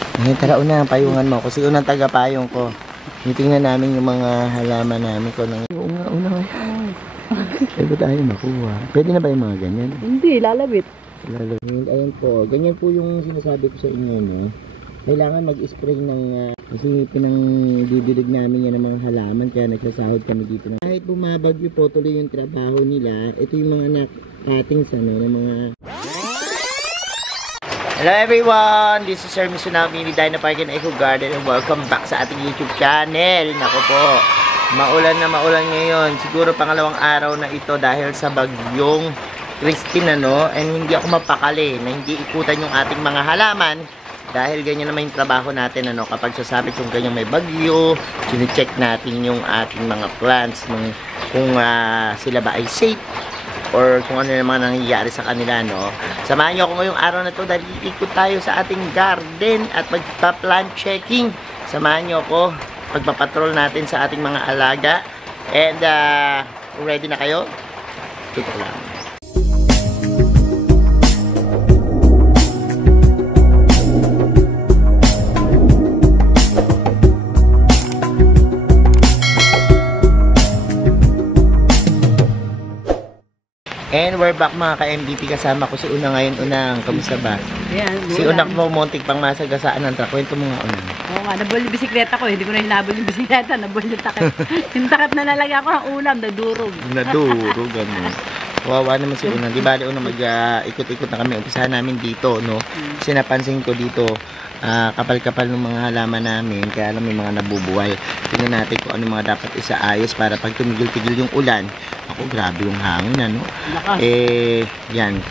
Ngayon, tara una, payungan mo. Kasi unang taga-payong ko. Tingnan namin yung mga halaman namin ko. Una ngayon. Pwede tayo makuha. Pwede na ba yung mga ganyan? Hindi, lalabit. Ayan po. Ganyan po yung sinasabi ko sa inyo, no? Kailangan mag-spray ng kasi pinangdidilig namin yan ng mga halaman kaya nagsasahod kami dito na. Kahit bumabagyo po tuloy yung trabaho nila, ito yung mga cuttings ng mga. Hello everyone, this is Sir Misunami ni Dino Park and Eco Garden and welcome back sa ating YouTube channel. Nako po, maulan na maulan ngayon. Siguro pangalawang araw na ito dahil sa bagyong Christine and hindi ako mapakali na hindi ikutan yung ating mga halaman. Dahil ganyan naman yung trabaho natin, kapag sasabit yung ganyan may bagyo, sine-check natin yung ating mga plants, kung sila ba ay safe, or kung ano naman nangyayari sa kanila, Samahan nyo ako ngayong araw na to dahil ikot tayo sa ating garden at magpa-plant checking. Samahan nyo ako, pagpapatrol natin sa ating mga alaga. And, ready na kayo? Tutok lang. And we're back mga ka-MVP, kasama ko si Una ngayon. Unang, kamusta ba? Ayan, si Unang mo, muntik pang masagasaan ng truck. Kwento mo nga, Unang. Oo nga, nabol yung bisikleta ko. Hindi ko na hinabol yung bisikleta. Nabol yung takip. Yung takip na nalagyan ko ng ulam, nadurog. Nadurog, ano. Wawa naman si Unang. Di bali, Unang, mag-ikot-ikot na kami. Umpisahan namin dito, Kasi napansin ko dito, kapal-kapal ng mga halaman namin. Kaya alam, may mga nabubuhay. Tingnan natin kung ano mga dapat isaayos para pag tumigil-tigil yung ulan. Ako, grabe yung hangin, yan,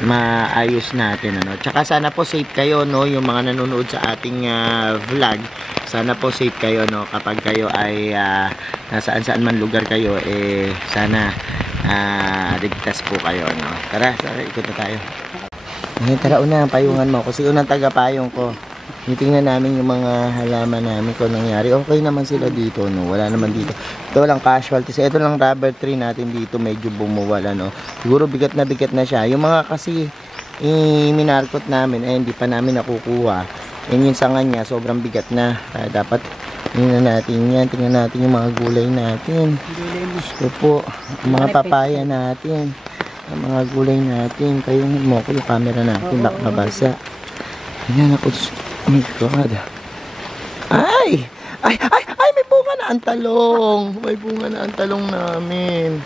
maayos natin, Tsaka sana po safe kayo, yung mga nanonood sa ating vlog. Sana po safe kayo, kapag kayo ay nasaan-saan man lugar kayo, sana ligtas po kayo, Tara, ikot na tayo. Ngayon, tara una, payungan mo. Kasi unang taga-payong ko. Tingnan namin yung mga halaman namin kung nangyari. Okay naman sila dito, Wala naman dito. Ito walang casualties. Ito lang rubber tree natin dito, medyo bumuwala, Siguro bigat na siya. Yung mga kasi minarkot namin, hindi pa namin nakukuha. Yung sanga niya, sobrang bigat na. Kaya dapat tingnan natin yan. Tingnan natin yung mga gulay natin. Ito po, yung mga papaya natin. Ang mga gulay natin. Payungin mo ko yung camera natin, baka mabasa. Yan ako. Oh my God. Ay, may bunga na ang talong. May bunga na ang talong namin.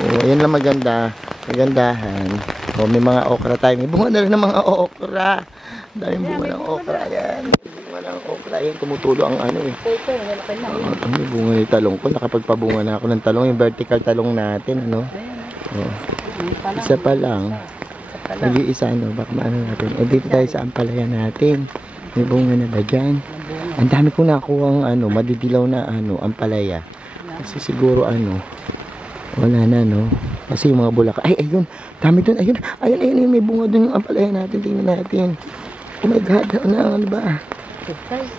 Oh, yan lang maganda. Magandahan. Oh, may mga okra tayo. May bunga na rin ng mga okra. Daming bunga ng okra. Yan. May bunga ng okra. Yan, tumutulo ang may bunga ng talong ko. Nakapagpabunga na ako ng talong. Yung vertical talong natin, Oh. Isa pa lang. Nag-iisa, baka maano natin. Dito tayo sa ampalaya natin. May bunga na ba dyan? Ang dami ko nakuha ang madidilaw na ampalaya. Kasi siguro wala na, Kasi yung mga bulak. Ay, ayun. Dami dun. Ayun. May bunga dun yung ampalaya natin. Tingnan natin. Oh my God. Ano ba?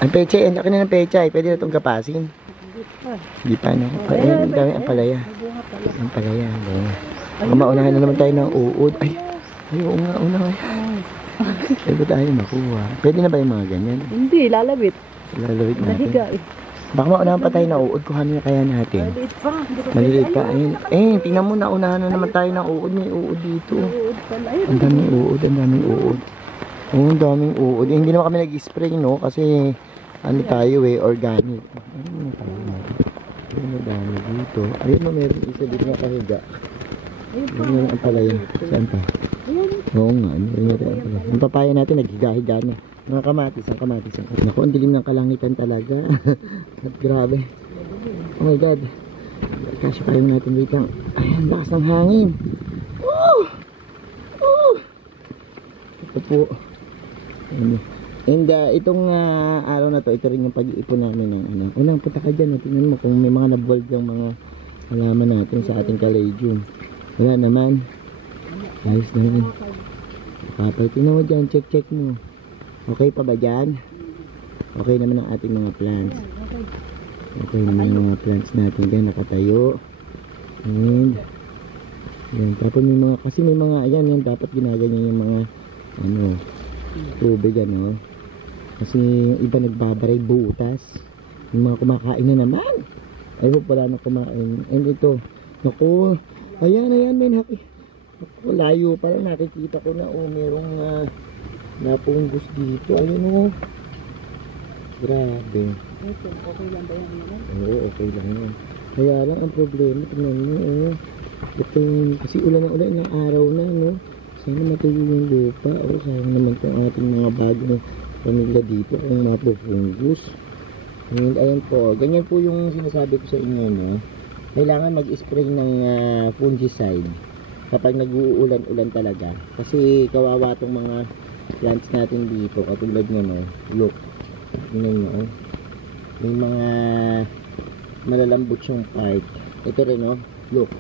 Ang pechay. Ang laki na ng pechay. Pwede na itong kapasin. Hindi pa na. Ayun, ang dami ampalaya. Ampalaya. Baka maunahan na naman tayo ng uod. Ay, una ngayon. Pwede tayo makuha. Pwede na ba yung mga ganyan? Hindi, lalabit. Lalawit natin. Nahiga Baka maunahan pa tayo na uod. Kuhanin na kaya natin. Maliliit pa. Ayun. Tingnan mo, naunahan na naman tayo ng uod. May uod dito. Ang daming uod. Oh, ang daming uod. Hindi naman kami nag-spray, Kasi tayo organic. Ayun, dami dito. Ayun, meron isa dito na kahiga. Ayun ang palaya. Saan pa? Oo nga, ang papaya natin naghiga-higa na. Mga kamatis. Naku, ang dilim ng kalangitan talaga. At grabe. Oh my God. Kasi payong natin dito. Ayan, lakas ng hangin. Ito po. And itong araw na to, ito rin yung pag-iipon namin ng Unang, punta ka dyan. Tingnan mo kung may mga nabuwag yung mga halaman natin sa ating caladium. Wala naman. Ayos naman. Kapal, tingnan mo dyan, check mo. Okay pa ba dyan? Okay naman ang ating mga plants. Okay naman ang mga plants natin dyan, nakatayo. And yan, tapos may mga, kasi may mga, yan, dapat ginaganyan yung mga tubig, Kasi yung iba nagbabaray butas. Yung mga kumakain na naman. I hope wala na kumain. And ito, naku, ayan, may ako, layo pa lang nakikita ko na, merong napunggos dito. Ayun, grabe. Ito, okay lang ba yan? Oo, okay lang yan. Kaya lang ang problema, tingnan mo, kasi ulan na ulan ng araw na, no? Sana matuloy yung lupa. Sana naman kung ating mga bagong pamilya dito kung mapupunggus. And ayan po, ganyan po yung sinasabi ko sa inyo, no? Kailangan mag-spray ng fungicide kapag nag-uulan-ulan talaga. Kasi kawawa tong mga plants natin dito, katulad nyo, no? Look, tingnan nyo, may mga malalambot yung part. Ito rin, no? Look.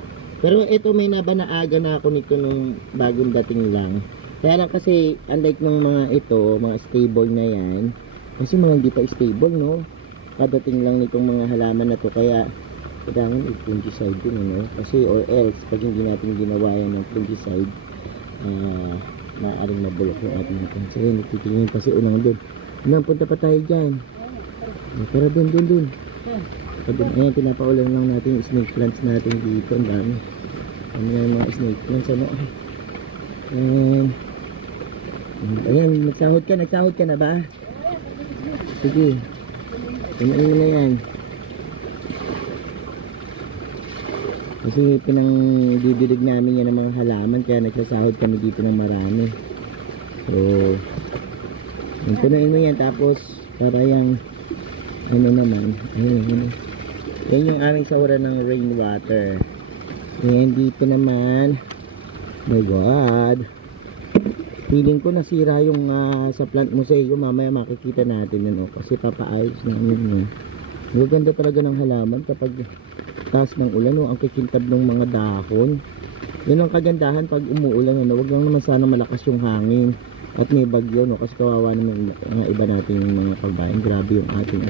Pero ito, may nabanaaga na ako nito nung bagong dating lang. Kaya lang kasi, unlike ng mga ito, mga stable na yan, kasi mga hindi pa stable, no? Kadating lang nitong mga halaman na to, kaya kailangan i-fungicide din, no? Kasi, or else, pag hindi natin ginawa yan ng fungicide, maaaring mabulok yung ating natin. So, yun, nagtitingin pa si Unang doon. Unang, punta pa tayo dyan. Tara doon. Ayan, pinapaulan lang natin yung snake plants natin dito. Ang dami. Ano yung mga snake plants, ano? Ayan, nagsahod ka na ba? Sige. Kumain mo na yan. Kasi pinangdidilig namin yan ng mga halaman, kaya nagsasahod kami dito ng marami. So, punain mo yan, tapos para yung ano naman, ayun. Yan yung aming sahuran ng rainwater. And dito naman, my God, feeling ko nasira yung sa plant mosaico. Mamaya makikita natin yun, kasi papaayos namin yun. Maganda talaga ng halaman kapag taas ng ulan, ang kikintab ng mga dahon. Yun ang kagandahan pag umuulan, wag lang naman sana malakas yung hangin at may bagyo, kasi kawawa naman mga iba natin yung mga kabayan. Grabe yung ating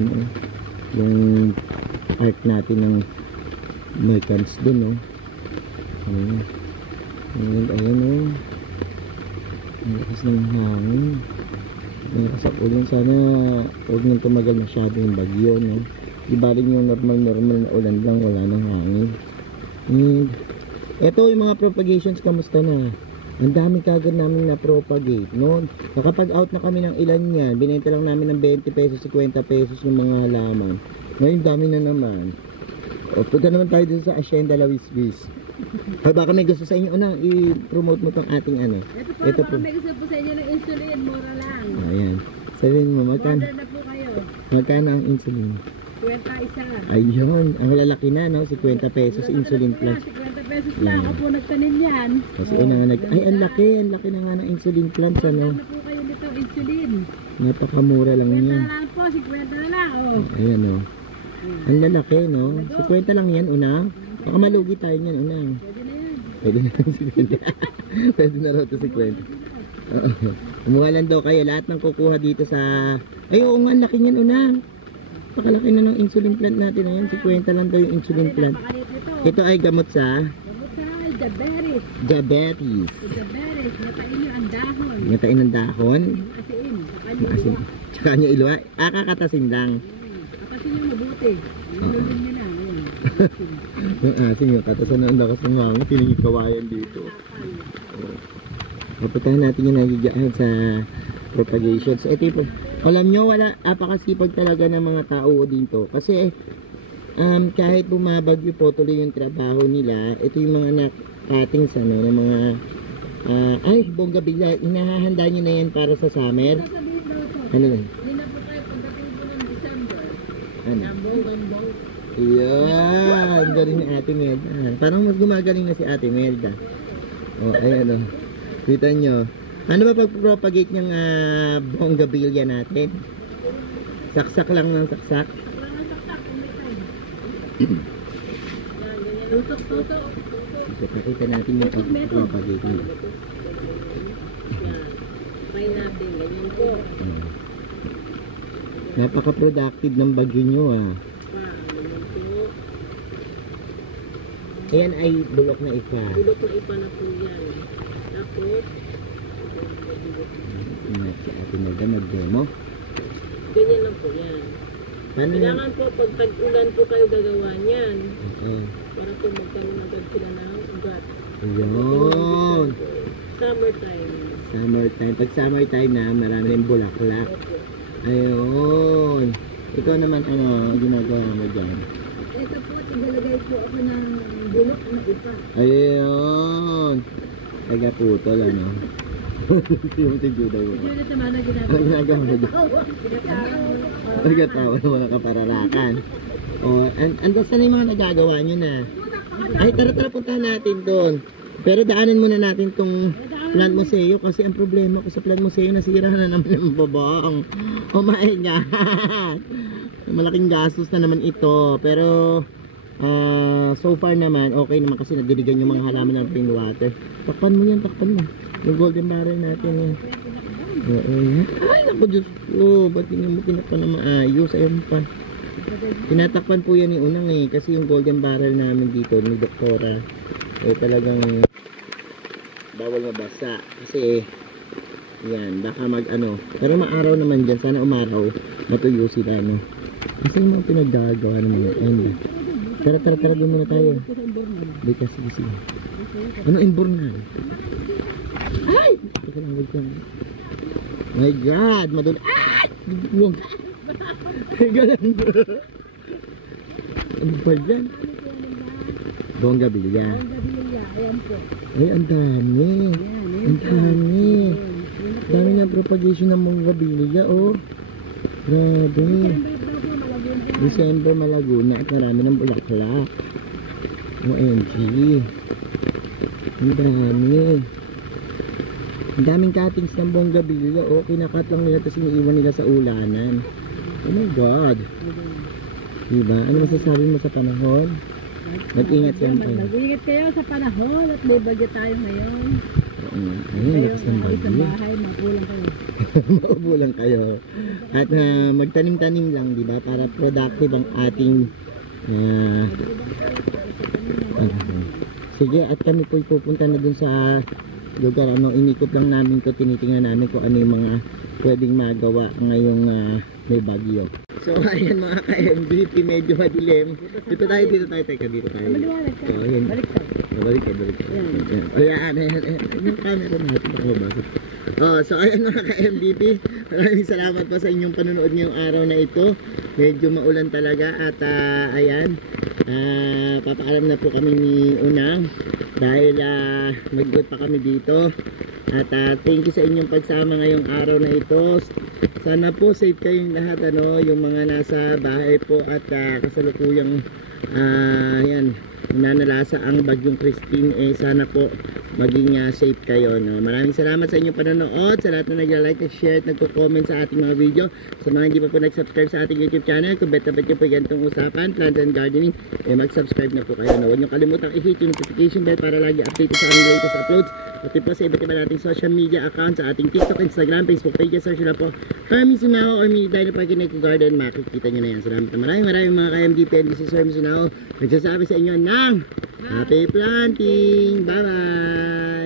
yung art natin ng merchants dun, ayun, ang lakas ng hangin, ang lakas ng ulan. Sana huwag nang tumagal masyado yung bagyo, ibaling yung normal na ulan lang, wala nang hangin. And eto yung mga propagations, kamusta na? Ang dami kagad namin na propagate, no? Nakapag-out na kami ng ilan yan. Binenta lang namin ng 20 pesos, 50 pesos yung mga halaman. Ngayon dami na naman. O, punta naman tayo dito sa Hacienda La Wiswis. Ay, baka may gusto sa inyo, i-promote mo tong ating Ito po, baka may gusto po sa inyo ng insulin, mura lang. Ayan. Sabihin mo, magkano? Order na po kayo. Magkano ang insulin? 50 isa. Ayun, ang lalaki na, 50 pesos insulin plus. 50 pesos lang, ako po nagtanim yan. Kasi ay, ang laki na nga ng insulin plants, Order na po kayo nito, insulin. Napakamura lang 50 yan. na lang po, 50 na lang, Ayan, ang lalaki, 50 lang yan, baka malugi tayo niyan, Pwede na yan. Pwede na 50. Pwede na raw to 50. Kumuha lang daw kayo, lahat ng kukuha dito sa, ay oo nga, laki niyan, pakalaki na ng insulin plant natin. Ayan, 50 lang daw yung insulin plant. Ito ay gamot sa diabetes. Diabetes. Diabetes, natain nyo ang dahon. Natain ang dahon. Asin, Maasin. Tsaka nyo iluwa. Kakatasin lang. Kasi nyo mabuti. Nilulun nyo na. Yung asin yung katasan na ang lakas ng hangin. Tinigit kawayan dito. Papuntahan natin yung nagigaan sa propagation. So, ito yung, alam nyo, apakasipag talaga ng mga tao dito. Kasi, kahit bumabagyo po tuloy yung trabaho nila, ito yung mga cuttings, ng mga, bonggabilya, inahahanda nyo na yan para sa summer. Ano lang? Hindi na po tayo pagdating po ng December. Ano? Gambong. Ayan, galing ni Ate Melda. Parang mas gumagaling na si Ate Melda. Ayan, kita nyo. Ano ba pag-propagate niyang bonggabilya natin? Saksak lang ng saksak. Tusok. So, pakita natin yung pag-propagate niya. Pineapple, ganyan po. Napaka-productive ng bagyo nyo, Ayan ay bulok na ipa. Bulok na ipa na po yan. Tapos, Ingat si Ate Melda mag-demo. Ganyan lang po yan. Paano? Kailangan po, pag tag-ulan po kayo gagawa niyan. Oo. Para po magkaroon agad sila ng ugat. Ayun. Summertime. Summertime. Pag summertime na, marami rin bulaklak. Opo. Ayun. Ikaw naman, ano, ginagawa mo dyan? Ito po, tigalagay po ako ng bulok na ipa. Ayun. Taga-putol, ano? Yung tigjuday mo. Yun ito man na Ano ginagawa. ginagawa mo dyan? Nagkatawa na mga kapararakan. Oh, andas na yung mga nagagawa nyo na. Ay, tara puntahan natin doon. Pero daanan muna natin tong Plant Museo kasi ang problema ko sa Plant Museo, nasira na naman yung babang. Oh my God! Malaking gastos na naman ito. Pero so far naman, okay naman kasi nadiligan yung mga halaman ng spring water. Takpan mo yan, takpan mo. Yung golden barrel natin yan. Oo, yan. Ay, naku Diyos ko. Ba't hindi mo tinakpan na maayos? Ayun pa. Tinatakpan po yan ni Unang kasi yung golden barrel namin dito ni Doktora talagang bawal mabasa kasi yan, baka pero maaraw naman dyan, sana umaraw matuyo sila, no? Kasi yung mga pinaggagawa ng mga tara doon muna tayo. Di kasi ano imbornal? Ay! Teka lang, wag yan. My God, madul ay! Huwag galang. Ano ba yan? Bonggabilya. Ayan po. Ay, ang dami. Ang dami. Dami na propagation ng bonggabilya, oh. Grabe. December Malaguna at marami ng bulaklak. OMG. Ang dami. Ang daming cuttings ng bonggabilya, oh. Kinakat lang nila tapos iniiwan nila sa ulanan. Oh my God. Diba? Ano masasabi mo sa panahon? Mag-ingat siyempre. Mag-ingat kayo sa panahon at may bagyo tayo ngayon. Ayun, lakas ng Sa bagyo. bahay, mapulang kayo. Maubo lang kayo. At magtanim-tanim lang, di ba? Para productive ang ating sige, at kami po pupunta na dun sa lugar. Inikot lang namin to, tinitingnan namin kung ano yung mga pwedeng magawa ngayong may bagyo. So ayan mga ka-MVP, medyo madilim. Dito tayo. Teka, dito tayo. Maliwanag ka. So, ayan. Balik ka. Balik ka. Ayan. Yung camera natin, baka mabasok. So ayan mga ka-MVP, maraming salamat po sa inyong panonood ngayong araw na ito. Medyo maulan talaga at ayan, papaalam na po kami ni Unang dahil mag-good pa kami dito. At thank you sa inyong pagsama ngayong araw na ito. Sana po safe kayong lahat, yung mga nasa bahay po at kasalukuyang yan, nanalasa ang bagyong Christine, sana po maging safe kayo, no? Maraming salamat sa inyong panonood, sa lahat na nagla-like, nag-share at nagko-comment sa ating mga video. Sa mga hindi pa po nag-subscribe sa ating YouTube channel, kung bet-bet nyo po ganitong usapan, plants and gardening, mag-subscribe na po kayo, no? Huwag nyo kalimutang i-hit yung notification bell para lagi update sa aming latest uploads. Pati po sa iba't iba nating social media accounts, sa ating TikTok, Instagram, Facebook pages, search na po Hermie Sinao or Mini Dino Park in Eco Garden, makikita nyo na yan. Salamat na maraming mga ka-MDP, and this is Hermie Sinao, nagsasabi sa inyo ng happy planting! Bye-bye!